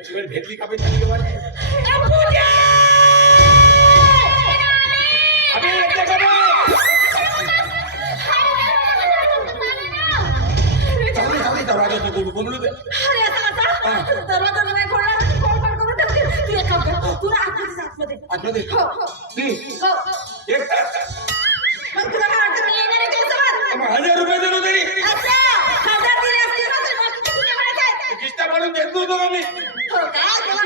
চুলের ভেটলি কাপে চালিয়ে মানে আমি একটা কথা দরওয়াজা তো করব বলল দরওয়াজা নাই করলাম কল কল করো তুই এক কাম কর তুই আত্মা সাথ মধ্যে আত্মা দে? তুই একটা हजार रुपये देतो तरी हजार दिले असतील किस्ता काढून देतो तो आम्ही கார்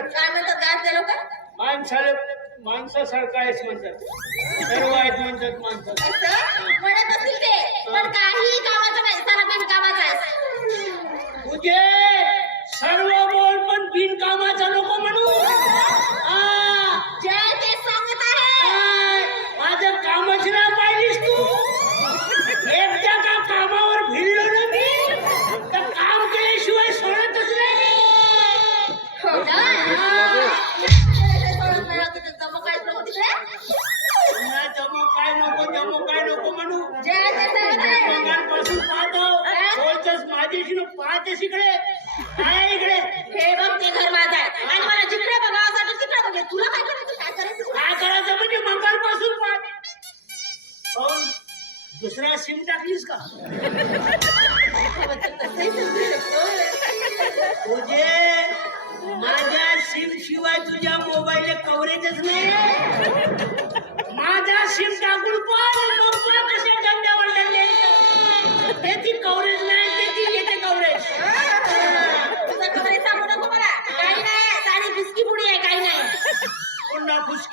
म्हणतात काय म्हणतात काय ते लोक माणसाला माणसासारखं आहेस म्हणतात. सर्व आहेत ते. पण काही कामाचं नाही. सारा बिनकामाचा आहे. तुझे सर्व बोल पण बिनकामाचा नको म्हणून दिसलो इकडे इकडे. हे बघ ते घर माझा आहे. आणि मला बघा असं बघे. तुला काय करायचं? काय करायचं म्हणजे दुसऱ्या सिम टाकलीस का? तुझे माझ्या सिम शिवाय तुझ्या मोबाईल कव्हरेजच नाही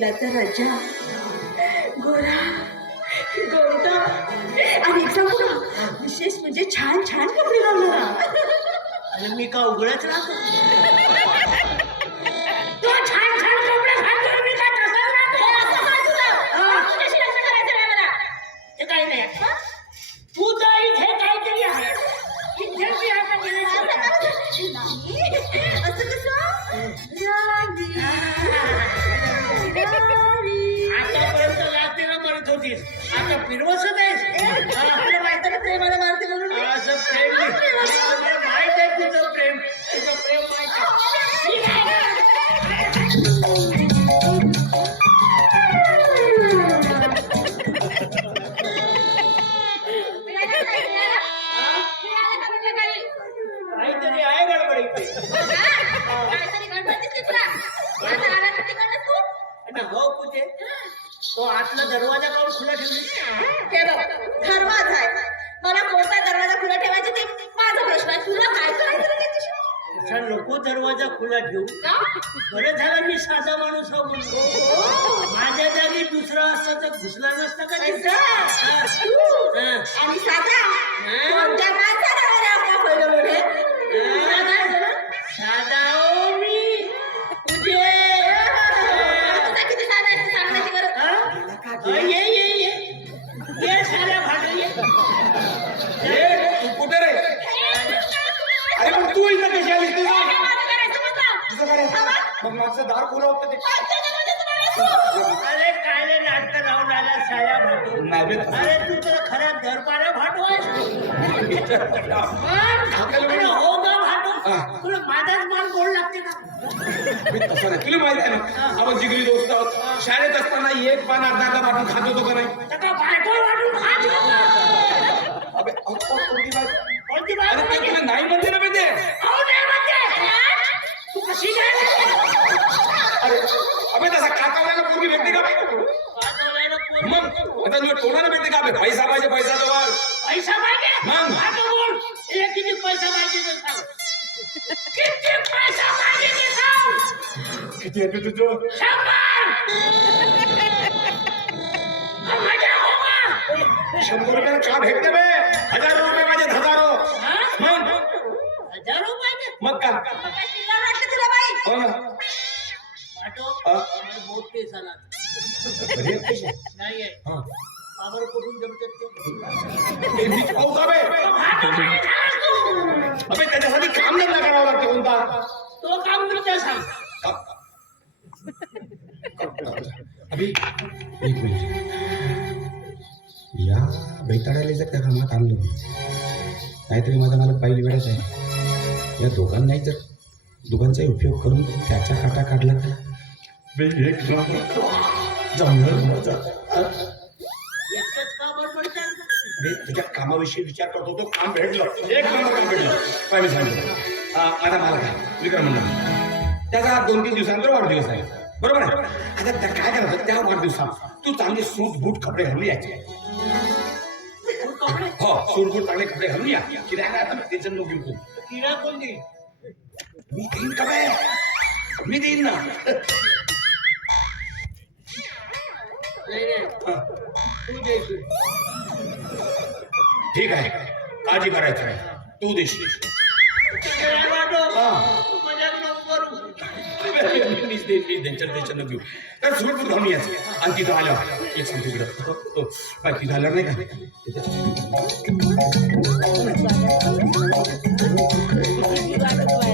माझ्या राजा. गोरा गोरटा आणि एक सांगू विशेष म्हणजे छान छान कपडे लावणारा अरे मी का उघडच राहतो? ठेवू का? बरं झालं मी साधा माणूस आहो म्हणतो माझ्या जागी दुसरा असता तर घुसला नसता का तिथे? हा. हा. आणि साधा कोणत्या माणसाला वगैरे आपला पहिलं मोठे साधा तुझं काय मग मागचं दार खुलं होतं ते कोणत्या दरवाजाचं म्हणायचं? अरे काय रे नाटकं लावून आल्या साऱ्या भाटू नाही बे तसं. अरे तू तर खऱ्या घरपाऱ्या भाटू आहेस हाकल अरे हो ग भाटू. तुला माझाच मान गोड लागते का मी तसं नाही तुला माहीत आहे ना आपण जिगरी दोस्त आहोत शाळेत असताना एक पान अर्धा अर्धा वाटून खात होतो का नाही तर का बायको वाटून खात होता? अबे, अहो, कोणती बाई? कोणती अरे बायको ते म्हणजे? तुला नाही म्हणते ना बे ते नाही म्हणते? तू कशी काय अरे अबे तसा काकावल्याला पूर्वी भेटते का मग आता तुला तोंडाने भेटते का? पैसा पाहिजे पैसा जवळ. पैसा पाहिजे? मग? बोल. किती पैसा पाहिजे ते सांग. किती पैसा पाहिजे ते सांग. किती बे तुझं? शंभर. शंभर रुपयाला का भेटते बे? हजार रुपये पाहिजेत हजारो? मग. हजार रुपये मग का बहुत. नाही आहे. पावर कुठून जमतात ते? पाहू का बे? अबे त्याच्यासाठी काम धंदा करावा लागतो कोणता? तो काम करते सांग. अभि एक मिनिट. या बैताडायला जर त्या कामात आणलं नाहीतरी माझा मला बैल वेळच आहे. या दोघांनाही जर दोघांचाही उपयोग करून त्याचा काटा काढला तर? बे, एक मी तुझ्या कामाविषयी विचार करतो तो काम भेटलं एक नंबर काम भेटलं काय मी सांगितलं आता मला काय विक्रम म्हणला त्याचा दोन तीन दिवसानंतर वाढदिवस आहे बरोबर आहे आता त्या काय करायचं त्या वाढदिवसात तू चांगले सूट बूट कपडे घालून यायचे कपडे हो सूट बूट चांगले कपडे घालून या की नाही आता टेन्शन नको घेऊ तू किडा कोण देईल मी देईन का मी देईन ना. ठीक आहे. काळजी करायची नाही. तू देशील. हा. चल टेन्शन घेऊ तर यायचं. आणि तिथं एक सांगतो हो. काय तिथं नाही का?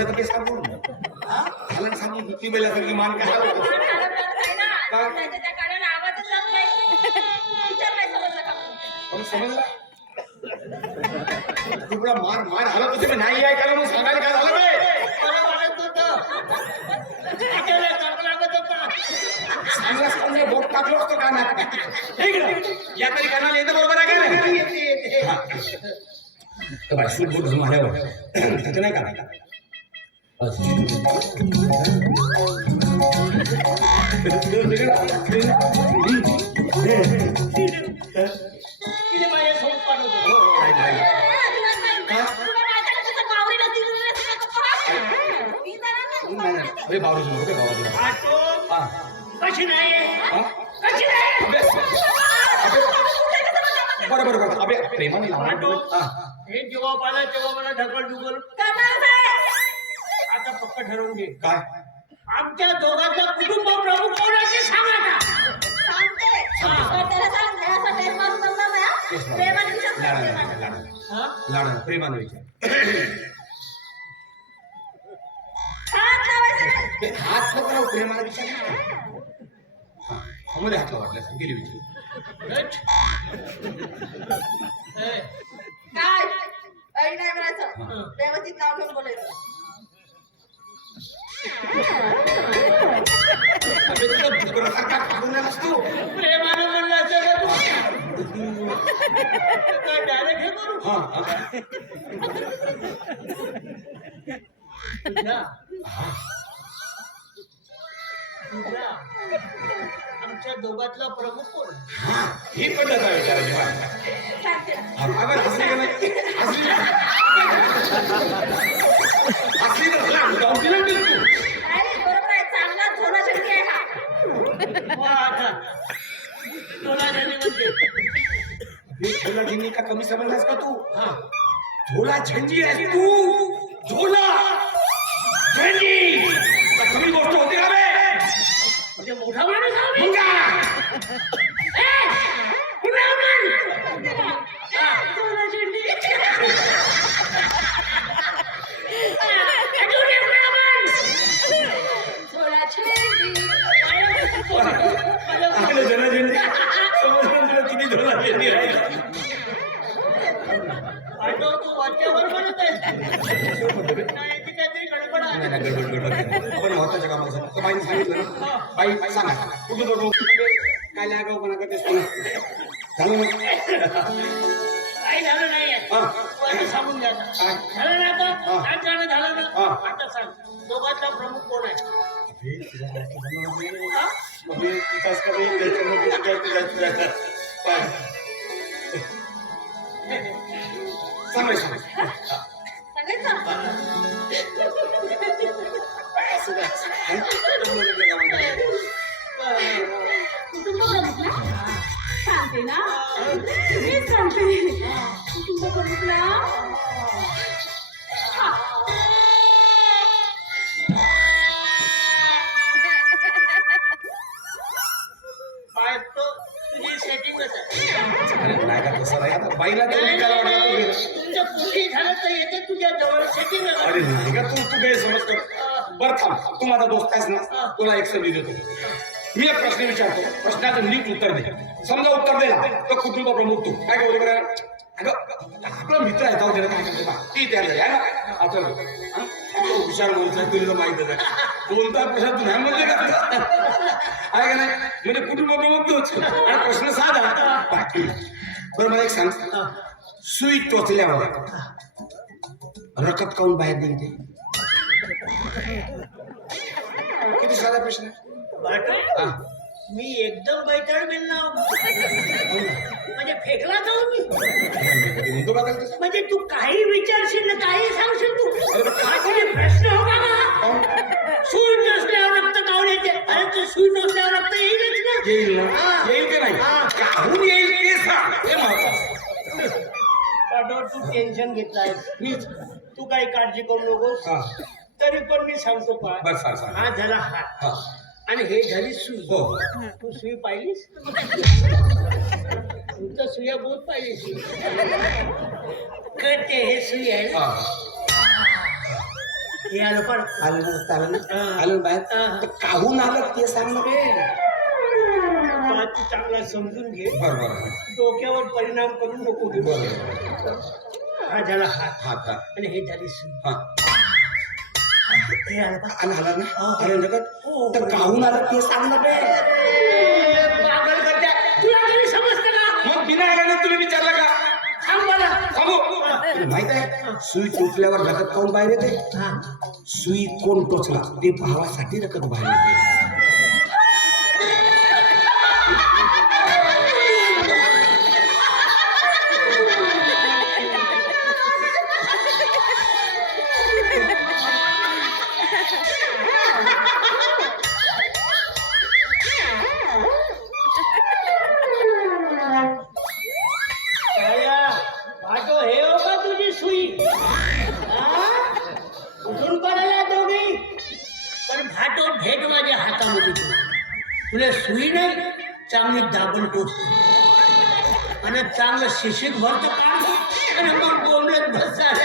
झालं तर ते सांगून झालं सांगून दुखी बैलासारखी मान काय. का? का? पण समजला तुला मार मार हलत होते पण नाही ऐकायला मग सांगायला काय झालं चांगलं चांगला बोट टाकलं असतं कानात इकडं. या तरी कानाला येतं बरोबर आहे का नाही? हा. सूट अरे बाबा कुठे बाबा आटो हा कशी नाही हा? कशी बरं बरं बरं. अबे प्रेमाने लहान आटो. हा. जेव्हा मला ढकल ढुकल. आता पक्क ठरवून घे. काय? आमच्या दोघांचा कुटुंब प्रमुख कोण आहे ते सांग आता सांगते. पण त्याला सांग असं टेस्ट मारून जमणार नाही हा? प्रेमाने विचार प्रेमाने. हा? प्रेमाने हात लावायचा नाही. प्रेमाने विचार. हा, मध्ये हात गेली विचार. ए, काय? ऐक नाही. व्यवस्थित नाव घेऊन बोलायचं. प्रेमानं म्हणलं असं का तू? डायरेक्ट हे करू तुझा तुझा आमच्या दोघातला प्रमुख कोण ही पद्धत आहे विचारायची अगं, हसली नाही? हसली हसली समजलास का तू हा. झोला झेंडी आहेस तू हा. जाणं झालं ना? हा. आता सांग. दोघातला प्रमुख कोण आहे? हा? हं? कुटुंब प्रमुख ना सांगते ना मी सांगते कुटुंब प्रमुख ना तसं नाही बाईला तर विकायला वाटलं तू गेलं. तुमचं कुठेही झालं तर येते तुझ्या जवळ अरे नाही का तू तू गैरसमज कर. बरं थांब. तू माझा दोस्त आहेस ना तुला एक संधी देतो. मी एक प्रश्न विचारतो. प्रश्नाचं नीट उत्तर दे. समजा उत्तर दिला तर कुटुंब प्रमुख तू. काय बरोबर आहे अगं आपला मित्र आहे जाऊ ना, काय करतो बा? ती त्याला आहे ना. आता हा? तो हुशार आहे तुला माहितच आहे. कोणता प्रश्न तू नाही म्हणले का आहे का नाही? म्हणजे कुटुंब प्रमुख तूच. आणि प्रश्न साधा. बाकी. बरं मला एक सांग. सुई टोचल्यावर रकत काऊन बाहेर निघते? किती साधा प्रश्न? आहे. बाटो, हा. मी एकदम बैताळ मिळणार म्हणजे फेकला जाऊ मी. तसं? म्हणजे तू काही विचारशील ना काही सांगशील तू? हा तुझे प्रश्न हो का सुई टोचल्यावर रक्त काऊन येते? अरे तू सुई टोचल्यावर रक्त येईलच ना. येईल ना. हा. येईल. तू टेन्शन घेतलाय मी तू काही काळजी करू नकोस. हा. तरी पण मी सांगतो पा बरं सांग सांग. हा झाला हात. हा. आणि हे झाली सुई. हो तू सुई पाहिलीस? तुमचं सुया बहुत पाहिजे कळते हे सुई आहे ना? हा. हे आलं पण आलं ना चालेल ना? हा. आलं ना बाहेर? हा. तर काहून आलं ते सांग ना. तू चांगला समजून घे. डोक्यावर परिणाम करू नको. घेऊ बरं हा झाला हात. हा हा आणि हे झाली हा. हे आलं आलं आलं ना? हा. हो. तर काहून आलं ते सांग ना बे. पागल करत्या. तुला तरी समजतं का? मग बिना आल्यानं तुम्ही विचारलं का? थांबू तुला माहीत आहे सुई टोचल्यावर रगत काऊन बाहेर येते? हा. सुई कोण टोचला ते पाहावासाठी रगत बाहेर येते. भेट माझ्या हातामध्ये तुला सुई नाही चांगली दाबून टोचतो. आणि चांगलं शिशिक भरतो आणि मग बोलत बसतात.